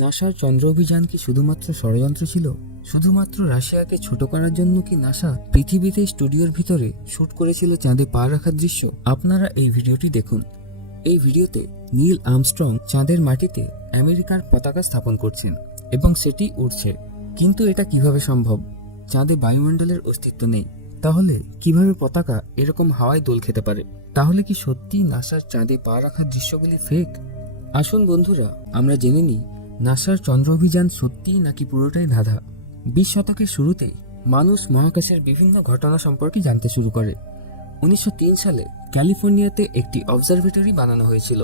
নাসার চন্দ্র অভিযান কি শুধুমাত্র ষড়যন্ত্র ছিল? শুধুমাত্র রাশিয়াকে ছোট করার জন্য কি নাসা পৃথিবীতে স্টুডিওর ভিতরে শুট করেছিল চাঁদে পা রাখার দৃশ্য? আপনারা এই ভিডিওটি দেখুন। এই ভিডিওতে নীল আর্মস্ট্রং চাঁদের মাটিতে আমেরিকার পতাকা স্থাপন করছেন এবং সেটি উড়ছে। কিন্তু এটা কিভাবে সম্ভব? চাঁদে বায়ুমণ্ডলের অস্তিত্ব নেই, তাহলে কিভাবে পতাকা এরকম হাওয়ায় দোল খেতে পারে? তাহলে কি সত্যি নাসার চাঁদে পা রাখার দৃশ্যগুলি ফেক? আসুন বন্ধুরা, আমরা জেনে নিই নাসার চন্দ্র অভিযান সত্যিই নাকি পুরোটাই ধাঁধা। 20 শতকের শুরুতে মানুষ মহাকাশের বিভিন্ন ঘটনা সম্পর্কে জানতে শুরু করে। 1903 সালে ক্যালিফোর্নিয়াতে একটি অবজারভেটরি বানানো হয়েছিল,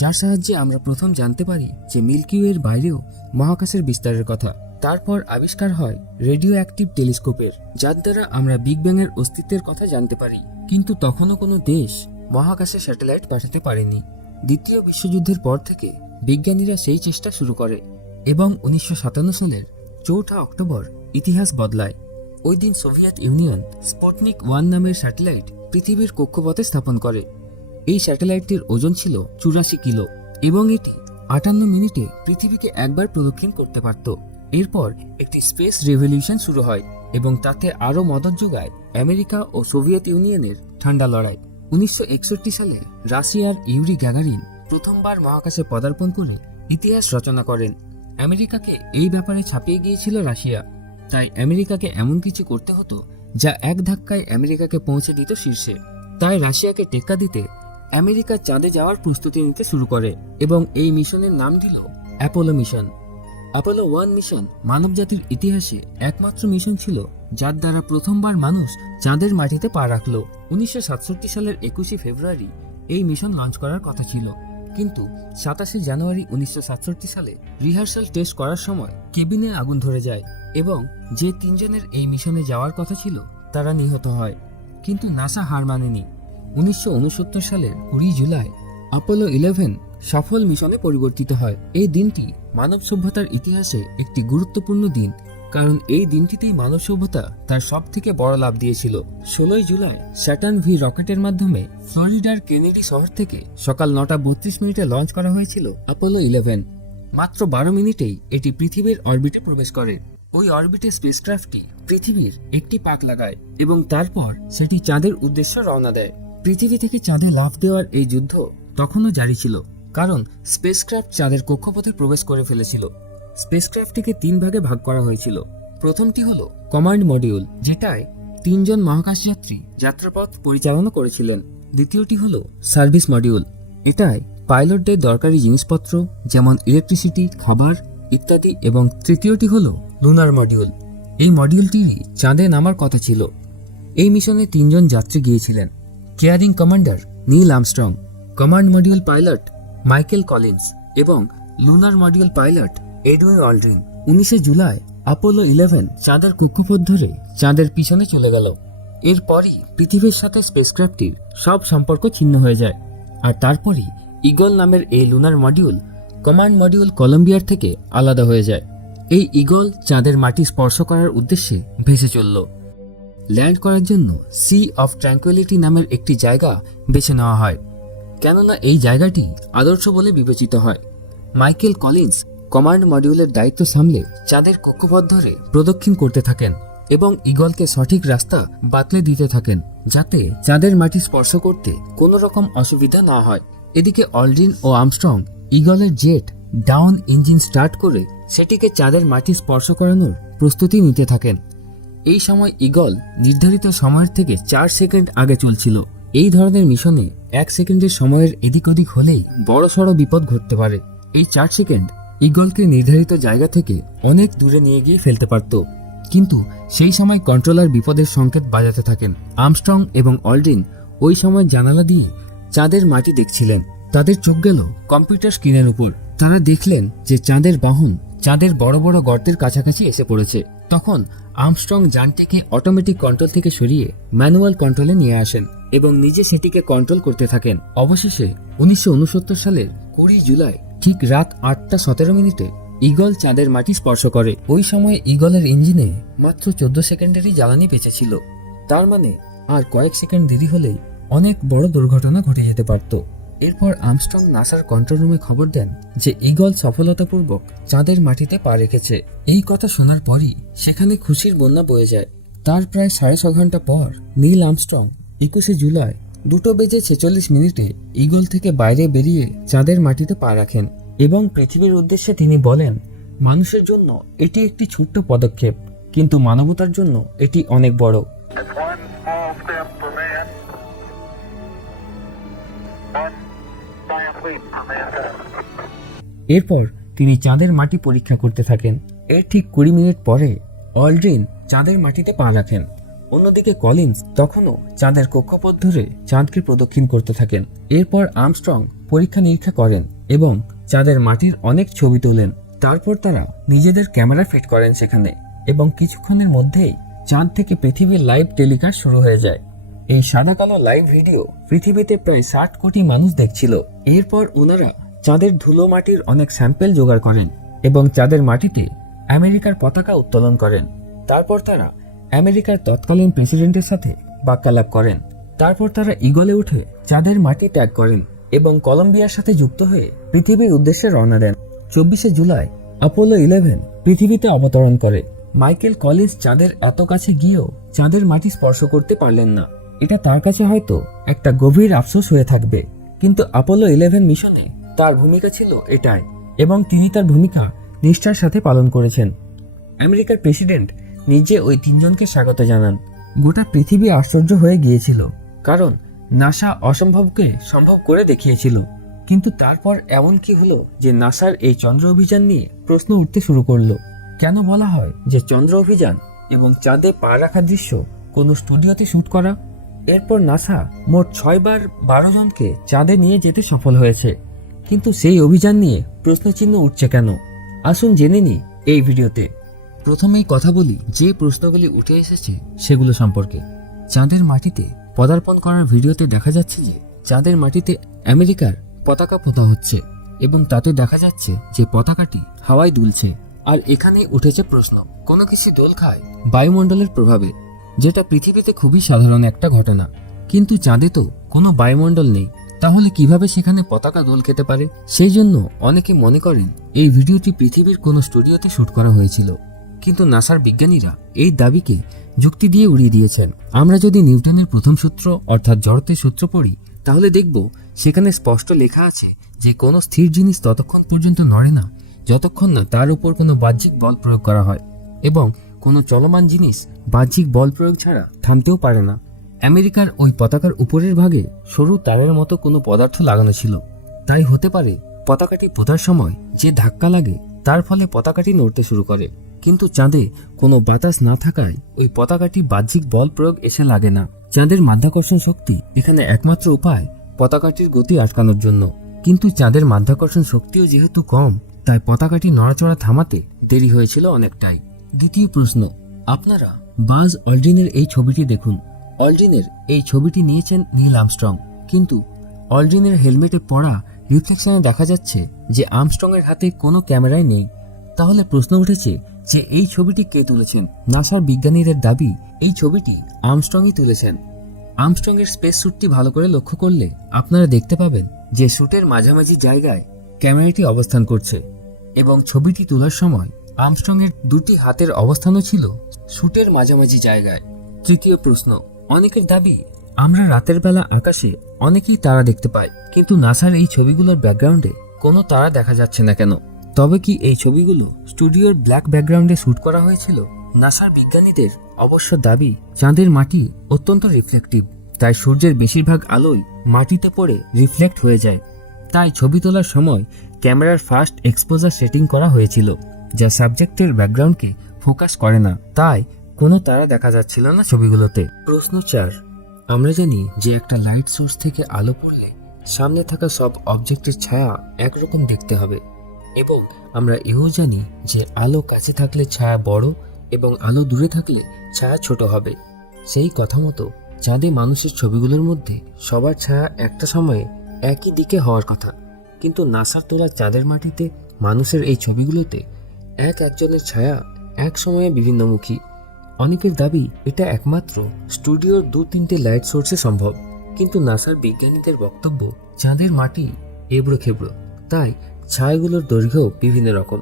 যার সাহায্যে আমরা প্রথম জানতে পারি যে মিল্কি ওয়ের বাইরেও মহাকাশের বিস্তারের কথা। তারপর আবিষ্কার হয় রেডিও অ্যাক্টিভ টেলিস্কোপের, যার দ্বারা আমরা বিগ ব্যাং এর অস্তিত্বের কথা জানতে পারি। কিন্তু তখনও কোনো দেশ মহাকাশে স্যাটেলাইট পাঠাতে পারেনি। দ্বিতীয় বিশ্বযুদ্ধের পর থেকে বিজ্ঞানীরা সেই চেষ্টা শুরু করে এবং 1957 সালের 4 অক্টোবর ইতিহাস বদলায়। ওই দিন সোভিয়েত ইউনিয়ন স্পুটনিক 1 নামের স্যাটেলাইট পৃথিবীর কক্ষপথে স্থাপন করে। এই স্যাটেলাইটটির ওজন ছিল 84 কিলো এবং এটি 58 মিনিটে পৃথিবীকে একবার প্রদক্ষিণ করতে পারত। এরপর একটি স্পেস রেভলিউশন শুরু হয় এবং তাতে আরও মদত যোগায় আমেরিকা ও সোভিয়েত ইউনিয়নের ঠান্ডা লড়াই। 1961 সালে রাশিয়ার ইউরি গ্যাগারিন প্রথমবার মহাকাশে পদার্পণ করে ইতিহাস রচনা করেন। আমেরিকাকে এই ব্যাপারে ছাপিয়ে গিয়েছিল রাশিয়া, তাই আমেরিকাকে এমন কিছু করতে হতো যা এক ধাক্কায় আমেরিকাকে পৌঁছে দিত শীর্ষে। তাই রাশিয়াকে টেক্কা দিতে আমেরিকা চাঁদে যাওয়ার প্রস্তুতি নিতে শুরু করে এবং এই মিশনের নাম দিল অ্যাপোলো মিশন। অ্যাপোলো 1 মিশন মানবজাতির ইতিহাসে একমাত্র মিশন ছিল যার দ্বারা প্রথমবার মানুষ চাঁদের মাটিতে পা রাখল। 1967 সালের 21 ফেব্রুয়ারি এই মিশন লঞ্চ করার কথা ছিল, কিন্তু 27 জানুয়ারি 1967 সালে রিহার্সাল টেস্ট করার সময় কেবিনে আগুন ধরে যায় এবং যে 3 জনের এই মিশনে যাওয়ার কথা ছিল তারা নিহত হয়। কিন্তু নাসা হার মানেনি। 1969 সালের 20 জুলাই অ্যাপোলো 11 সফল মিশনে পরিবর্তিত হয়। এই দিনটি মানব সভ্যতার ইতিহাসে একটি গুরুত্বপূর্ণ দিন, কারণ এই দিনটিতেই মানব সভ্যতা তার সবথেকে বড় লাভ দিয়েছিল। 16 জুলাই স্যাটার্ন ভি রকেটের মাধ্যমে ফ্লোরিডার কেনেডি শহর থেকে সকাল 9:32 লঞ্চ করা হয়েছিল অ্যাপোলো 11। মাত্র 12 মিনিটেই এটি পৃথিবীর অরবিটে প্রবেশ করে। ওই অরবিটে স্পেসক্রাফটটি পৃথিবীর একটি পাক লাগায় এবং তারপর সেটি চাঁদের উদ্দেশ্যে রওনা দেয়। পৃথিবী থেকে চাঁদে লাফ দেওয়ার এই যুদ্ধ তখনও জারি ছিল, কারণ স্পেসক্রাফট চাঁদের কক্ষপথে প্রবেশ করে ফেলেছিল। স্পেসক্রাফটটিকে 3 ভাগে ভাগ করা হয়েছিল। প্রথমটি হলো কমান্ড মডিউল, যেটায় 3 জন মহাকাশ যাত্রী যাত্রাপথ পরিচালনা করেছিলেন। দ্বিতীয়টি হলো সার্ভিস মডিউল, এটায় পাইলটদের দরকারি জিনিসপত্র যেমন ইলেকট্রিসিটি, খাবার ইত্যাদি, এবং তৃতীয়টি হলো লুনার মডিউল। এই মডিউলটিরই চাঁদে নামার কথা ছিল। এই মিশনে 3 জন যাত্রী গিয়েছিলেন: কেয়ারিং commander Neil Armstrong, command module pilot Michael Collins এবং lunar module pilot Edwin Aldrin. 19 July Apollo 11 চাঁদের কক্ষপথ ধরে চাঁদের পিছনে চলে গেল। এরপরই পৃথিবীর সাথে স্পেসক্রাফটটির সব সম্পর্ক ছিন্ন হয়ে যায়। আর তারপরই ইগল নামের এই লুনার মডিউল কমান্ড মডিউল কলম্বিয়ার থেকে আলাদা হয়ে যায়। এই ইগল চাঁদের মাটি স্পর্শ করার উদ্দেশ্যে ভেসে চলল। ল্যান্ড করার জন্য সি অফ ট্র্যাঙ্কুইলিটি নামের একটি জায়গা বেছে নেওয়া হয়, কেননা এই জায়গাটি আদর্শ বলে বিবেচিত হয়। মাইকেল কলিন্স কমান্ড মডিউলের দায়িত্ব সামলে চাঁদের কক্ষপথ ধরে প্রদক্ষিণ করতে থাকেন এবং ইগলকে সঠিক রাস্তা বাতলে দিতে থাকেন, যাতে চাঁদের মাটি স্পর্শ করতে কোনো রকম অসুবিধা না হয়। এদিকে অলড্রিন ও আর্মস্ট্রং ইগলের জেট ডাউন ইঞ্জিন স্টার্ট করে সেটিকে চাঁদের মাটি স্পর্শ করানোর প্রস্তুতি নিতে থাকেন। এই সময় ইগল নির্ধারিত সময়ের থেকে 4 সেকেন্ড আগে চলছিল। এই ধরনের মিশনে 1 সেকেন্ডের সময়ের এদিক ওদিক হলেই বড়সড় বিপদ ঘটতে পারে। এই 4 সেকেন্ড ইগলকে নির্ধারিত জায়গা থেকে অনেক দূরে নিয়ে গিয়ে ফেলতে পারত, কিন্তু সেই সময় কন্ট্রোলার বিপদের সংকেত বাজাতে থাকেন। আর্মস্ট্রং এবং অলড্রিন ওই সময় জানালা দিয়ে চাঁদের মাটি দেখছিলেন। তাদের চোখ গেল কম্পিউটার স্ক্রিনের উপর। তারা দেখলেন যে চাঁদের বাহন চাঁদের বড় বড় গর্তের কাছাকাছি এসে পড়েছে। তখন আর্মস্ট্রং যানটিকে অটোমেটিক কন্ট্রোল থেকে সরিয়ে ম্যানুয়াল কন্ট্রোলে নিয়ে আসেন এবং নিজে সেটিকে কন্ট্রোল করতে থাকেন। অবশেষে 1969 সালের 20 জুলাই ঠিক রাত 8:17 ইগল চাঁদের মাটি স্পর্শ করে। ওই সময় ইগলের ইঞ্জিনে মাত্র 14 সেকেন্ডেরই জ্বালানি বেঁচেছিল। তার মানে আর কয়েক সেকেন্ড দেরি হলেই অনেক বড় দুর্ঘটনা ঘটে যেতে পারত। এরপর আর্মস্ট্রং নাসার কন্ট্রোল রুমে খবর দেন যে ঈগল সফলতাপূর্বক চাঁদের মাটিতে পা রেখেছে। এই কথা শোনার পরই সেখানে খুশির বন্যা বয়ে যায়। তার প্রায় 6.5 ঘন্টা পর নীল আর্মস্ট্রং 21শে জুলাই 2:46 ঈগল থেকে বাইরে বেরিয়ে চাঁদের মাটিতে পা রাখেন এবং পৃথিবীর উদ্দেশ্যে তিনি বলেন, মানুষের জন্য এটি একটি ছোট্ট পদক্ষেপ, কিন্তু মানবতার জন্য এটি অনেক বড়। It's one small step for man, one giant leap for mankind. এরপর তিনি চাঁদের মাটি পরীক্ষা করতে থাকেন। এর ঠিক 20 মিনিট পরে অলড্রিন চাঁদের মাটিতে পা রাখেন। অন্যদিকে কলিন্স তখনও চাঁদের কক্ষপথ ধরে চাঁদকে প্রদক্ষিণ করতে থাকেন। এরপর আর্মস্ট্রং পরীক্ষা নিরীক্ষা করেন এবং চাঁদের মাটির অনেক ছবি তোলেন। তারপর তারা নিজেদের ক্যামেরা ফিট করেন সেখানে এবং কিছুক্ষণের মধ্যেই চাঁদ থেকে পৃথিবীর লাইভ টেলিকাস্ট শুরু হয়ে যায়। এই সাদা কালো লাইভ ভিডিও পৃথিবীতে প্রায় 60 কোটি মানুষ দেখছিল। এরপর ওনারা চাঁদের ধুলো মাটির অনেক স্যাম্পেল জোগাড় করেন এবং চাঁদের মাটিতে আমেরিকার পতাকা উত্তোলন করেন। তারপর তারা আমেরিকার তৎকালীন প্রেসিডেন্টের সাথে বাক্যালাপ করেন। তারপর তারা ঈগলে উঠে চাঁদের মাটি ত্যাগ করেন এবং কলম্বিয়ার সাথে যুক্ত হয়ে পৃথিবীর উদ্দেশ্যে রওনা দেন। 24শে জুলাই অ্যাপোলো 11 পৃথিবীতে অবতরণ করে। মাইকেল কলিন্স চাঁদের এত কাছে গিয়েও চাঁদের মাটি স্পর্শ করতে পারলেন না। এটা তার কাছে হয়তো একটা গভীর আফসোস হয়ে থাকবে, কিন্তু অ্যাপোলো 11 মিশনে তার ভূমিকা ছিল এটাই এবং তিনি তার ভূমিকা নিষ্ঠার সাথে পালন করেছেন। আমেরিকার প্রেসিডেন্ট নিজে ওই 3 জনকে স্বাগত জানান। গোটা পৃথিবী আশ্চর্য হয়ে গিয়েছিল, কারণ নাসা অসম্ভবকে সম্ভব করে দেখিয়েছিল। কিন্তু তারপর এমন কি হলো যে নাসার এই চন্দ্র অভিযান নিয়ে প্রশ্ন উঠতে শুরু করলো। কেন বলা হয় যে চন্দ্র অভিযান এবং চাঁদে পা রাখার দৃশ্য কোনো স্টুডিওতে শুট করা? এরপর নাসা মোট 6 বার 12 জনকে চাঁদে নিয়ে যেতে সফল হয়েছে, কিন্তু সেই অভিযান নিয়ে প্রশ্নচিহ্ন উঠছে কেন? আসুন জেনে নিই এই ভিডিওতে। প্রথমেই কথা বলি যে প্রশ্নগুলি উঠে এসেছে সেগুলো সম্পর্কে। চাঁদের মাটিতে পদার্পণ করার ভিডিওতে দেখা যাচ্ছে যে চাঁদের মাটিতে আমেরিকার পতাকা পোতা হচ্ছে এবং তাতে দেখা যাচ্ছে যে পতাকাটি হাওয়ায় দুলছে। আর এখানেই উঠেছে প্রশ্ন, কোনো কিছু দোল খায় বায়ুমণ্ডলের প্রভাবে, যেটা পৃথিবীতে খুবই সাধারণ একটা ঘটনা, কিন্তু চাঁদে তো কোনো বায়ুমণ্ডল নেই, তাহলে কিভাবে সেখানে পতাকা দোল খেতে পারে? সেই জন্য অনেকে মনে করেন এই ভিডিওটি পৃথিবীর কোনো স্টুডিওতে শুট করা হয়েছিল, কিন্তু নাসার বিজ্ঞানীরা এই দাবিকে যুক্তি দিয়ে উড়িয়ে দিয়েছেন। আমরা যদি নিউটনের প্রথম সূত্র অর্থাৎ জড়ত্বের সূত্র পড়ি, তাহলে দেখব সেখানে স্পষ্ট লেখা আছে যে কোনো স্থির জিনিস ততক্ষণ পর্যন্ত নড়ে না যতক্ষণ না তার উপর কোনো বাহ্যিক বল প্রয়োগ করা হয়, এবং কোনো চলমান জিনিস বাহ্যিক বল প্রয়োগ ছাড়া থামতেও পারে না। আমেরিকার ওই পতাকার উপরের ভাগে সরু তারের মতো কোনো পদার্থ লাগানো ছিল, তাই হতে পারে পতাকাটি পোতার সময় যে ধাক্কা লাগে তার ফলে পতাকাটি নড়তে শুরু করে। কিন্তু চাঁদে কোনো বাতাস না থাকায় ওই পতাকাটি বাহ্যিক বল প্রয়োগ এসে লাগে না। চাঁদের মাধ্যাকর্ষণ শক্তি এখানে একমাত্র উপায় পতাকাটির গতি আটকানোর জন্য, কিন্তু চাঁদের মাধ্যাকর্ষণ শক্তিও যেহেতু কম, তাই পতাকাটি নড়াচড়া থামাতে দেরি হয়েছিল অনেকটাই। দ্বিতীয় প্রশ্ন, আপনারা বাজ অলড্রিনের এই ছবিটি দেখুন। অলড্রিনের এই ছবিটি নিয়েছেন নীল আর্মস্ট্রং, কিন্তু অলড্রিনের হেলমেটে পড়া রিফ্লেকশনে দেখা যাচ্ছে যে আর্মস্ট্রং এর হাতে কোনো ক্যামেরাই নেই। তাহলে প্রশ্ন উঠেছে যে এই ছবিটি কে তুলেছেন? নাসার বিজ্ঞানীদের দাবি এই ছবিটি আর্মস্ট্রংই তুলেছেন। আর্মস্ট্রং এর স্পেস স্যুটটি ভালো করে লক্ষ্য করলে আপনারা দেখতে পাবেন যে স্যুটের মাঝামাঝি জায়গায় ক্যামেরাটি অবস্থান করছে, এবং ছবিটি তোলার সময় আর্মস্ট্রং এর দুটি হাতের অবস্থানও ছিল স্যুটের মাঝামাঝি জায়গায়। তৃতীয় প্রশ্ন, অনেকের দাবি আমরা রাতের বেলা আকাশে অনেকেই তারা দেখতে পাই, কিন্তু নাসার এই ছবিগুলোর ব্যাকগ্রাউন্ডে কোনো তারা দেখা যাচ্ছে না কেন? তবে কি এই ছবিগুলো স্টুডিওর ব্ল্যাক ব্যাকগ্রাউন্ডে শুট করা হয়েছিল? নাসার বিজ্ঞানীদের অবশ্য দাবি চাঁদের মাটি অত্যন্ত রিফ্লেকটিভ, তাই সূর্যের বেশিরভাগ আলোই মাটিতে পড়ে রিফ্লেক্ট হয়ে যায়। তাই ছবি তোলার সময় ক্যামেরার ফাস্ট এক্সপোজার সেটিং করা হয়েছিল, যা সাবজেক্টের ব্যাকগ্রাউন্ডকে ফোকাস করে না, তাই কোনো তারা দেখা যাচ্ছিল না ছবিগুলোতে। প্রশ্ন 4, আমরা জানি যে একটা লাইট সোর্স থেকে আলো পড়লে সামনে থাকা সব অবজেক্টের ছায়া একরকম দেখতে হবে, এবং আমরা এও জানি যে আলো কাছে থাকলে ছায়া বড় এবং আলো দূরে থাকলে ছায়া ছোট হবে। সেই কথা মতো চাঁদে মানুষের ছবিগুলোর মধ্যে সবার ছায়া একটা সময়ে একই দিকে হওয়ার কথা, কিন্তু নাসার তোলা চাঁদের মাটিতে মানুষের এই ছবিগুলোতে একজনের ছায়া এক সময়ে বিভিন্নমুখী। অনেকের দাবি এটা একমাত্র স্টুডিওর 2-3টে লাইট সোর্সে সম্ভব, কিন্তু নাসার বিজ্ঞানীদের বক্তব্য চাঁদের মাটি এবড়ো খেবড়ো, তাই ছায়াগুলোর দৈর্ঘ্য বিভিন্ন রকম।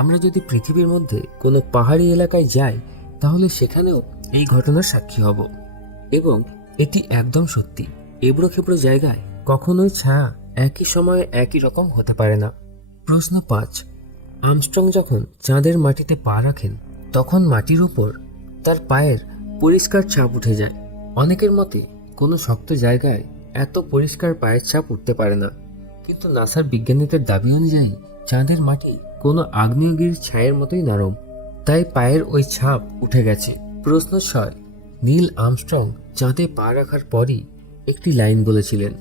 আমরা যদি পৃথিবীর মধ্যে কোনো পাহাড়ি এলাকায় যাই তাহলে সেখানেও এই ঘটনার সাক্ষী হব। এবং এটি একদম সত্যি, এবড়ো খেবড়ো জায়গায় কখনোই ছায়া একই সময়ে একই রকম হতে পারে না। প্রশ্ন 5, আর্মস্ট্রং যখন চাঁদের মাটিতে পা রাখেন তখন মাটির উপর তার পায়ের পরিষ্কার ছাপ উঠে যায়। অনেকের মতে কোনো শক্ত জায়গায় এত পরিষ্কার পায়ের ছাপ উঠতে পারে না, কিন্তু নাসার বিজ্ঞানীদের দাবি অনুযায়ী চাঁদের মাটি কোনো আগ্নেয়গিরির ছায়ের মতোই নরম, তাই পায়ের ওই ছাপ উঠে গেছে। প্রশ্ন 6, নীল আর্মস্ট্রং চাঁদে পা রাখার পরই একটি লাইন বলেছিলেন,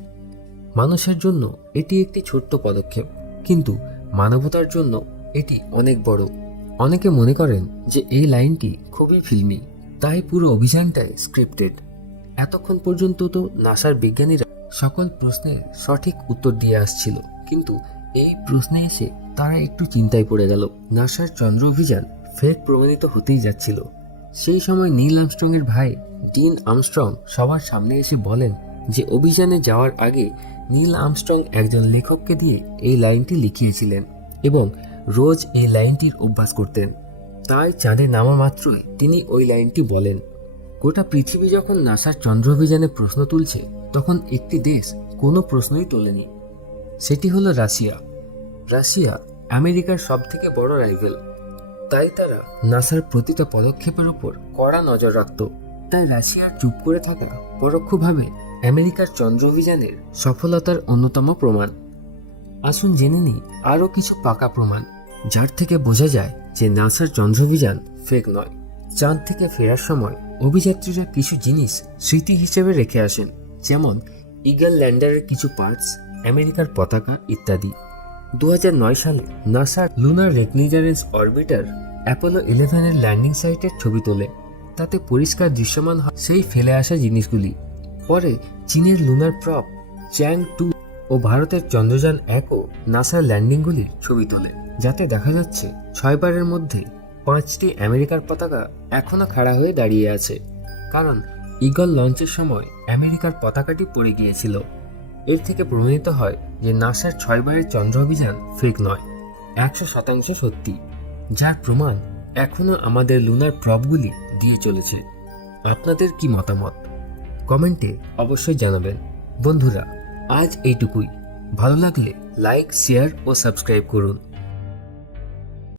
মানুষের জন্য এটি একটি ছোট্ট পদক্ষেপ, কিন্তু মানবতার জন্য এটি অনেক বড়। অনেকে মনে করেন যে এই লাইনটি খুবই ফিল্মি, তাই পুরো অভিযানটাই স্ক্রিপ্টেড। এতক্ষণ পর্যন্ত তো নাসার বিজ্ঞানীরা সকল প্রশ্নের সঠিক উত্তর দিয়ে আসছিল, কিন্তু এই প্রশ্নে এসে তারা একটু চিন্তায় পড়ে গেল। নাসার চন্দ্র অভিযান ফের প্রমাণিত হতেই যাচ্ছিল। সেই সময় নীল আর্মস্ট্রং এর ভাই ডিন আর্মস্ট্রং সবার সামনে এসে বলেন যে অভিযানে যাওয়ার আগে নীল আর্মস্ট্রং একজন লেখককে দিয়ে এই লাইনটি লিখিয়েছিলেন এবং রোজ এই লাইনটির অভ্যাস করতেন। তাই চাঁদে নামা মাত্রই তিনি ওই লাইনটি বলেন। গোটা পৃথিবী যখন নাসার চন্দ্র অভিযানে প্রশ্ন তুলছে তখন একটি দেশ কোনো প্রশ্নই তোলেনি, সেটি হলো রাশিয়া। রাশিয়া আমেরিকার সবথেকে বড় রাইভেল, তাই তারা নাসার প্রতিটা পদক্ষেপের উপর কড়া নজর রাখত। তাই রাশিয়ার চুপ করে থাকা পরোক্ষভাবে আমেরিকার চন্দ্র অভিযানের সফলতার অন্যতম প্রমাণ। আসুন জেনে নিই আরও কিছু পাকা প্রমাণ, যার থেকে বোঝা যায় যে নাসার চন্দ্র অভিযান ফেক নয়। চাঁদ থেকে ফেরার সময় অভিযাত্রীরা কিছু জিনিস স্মৃতি হিসেবে রেখে আসেন, যেমন ইগল ল্যান্ডারের কিছু পার্টস, আমেরিকার পতাকা ইত্যাদি। 2009 সালে নাসার লুনার রেকনিজারেন্স অরবিটার অ্যাপোলো 11 এর ল্যান্ডিং সাইটের ছবি তোলে। তাতে পরিষ্কার দৃশ্যমান হয় সেই ফেলে আসা জিনিসগুলি। পরে চীনের লুনার প্রপ চ্যাং 2 ও ভারতের চন্দ্রযান 1ও নাসার ল্যান্ডিংগুলির ছবি তোলে, যাতে দেখা যাচ্ছে 6 বারের মধ্যে 5টি আমেরিকার পতাকা এখনো খাড়া হয়ে দাঁড়িয়ে আছে, কারণ ইগল লঞ্চের সময় আমেরিকার পতাকাটি পড়ে গিয়েছিল। এর থেকে প্রমাণিত হয় যে নাসার 6 বারের চন্দ্র অভিযান ফেক নয়, 100% সত্যি, যার প্রমাণ এখনো আমাদের লুনার প্রপগুলি দিয়ে চলেছে। আপনাদের কি মতামত কমেন্টে অবশ্যই জানাবেন। বন্ধুরা, আজ এইটুকুই। ভালো লাগলে লাইক, শেয়ার ও সাবস্ক্রাইব করুন।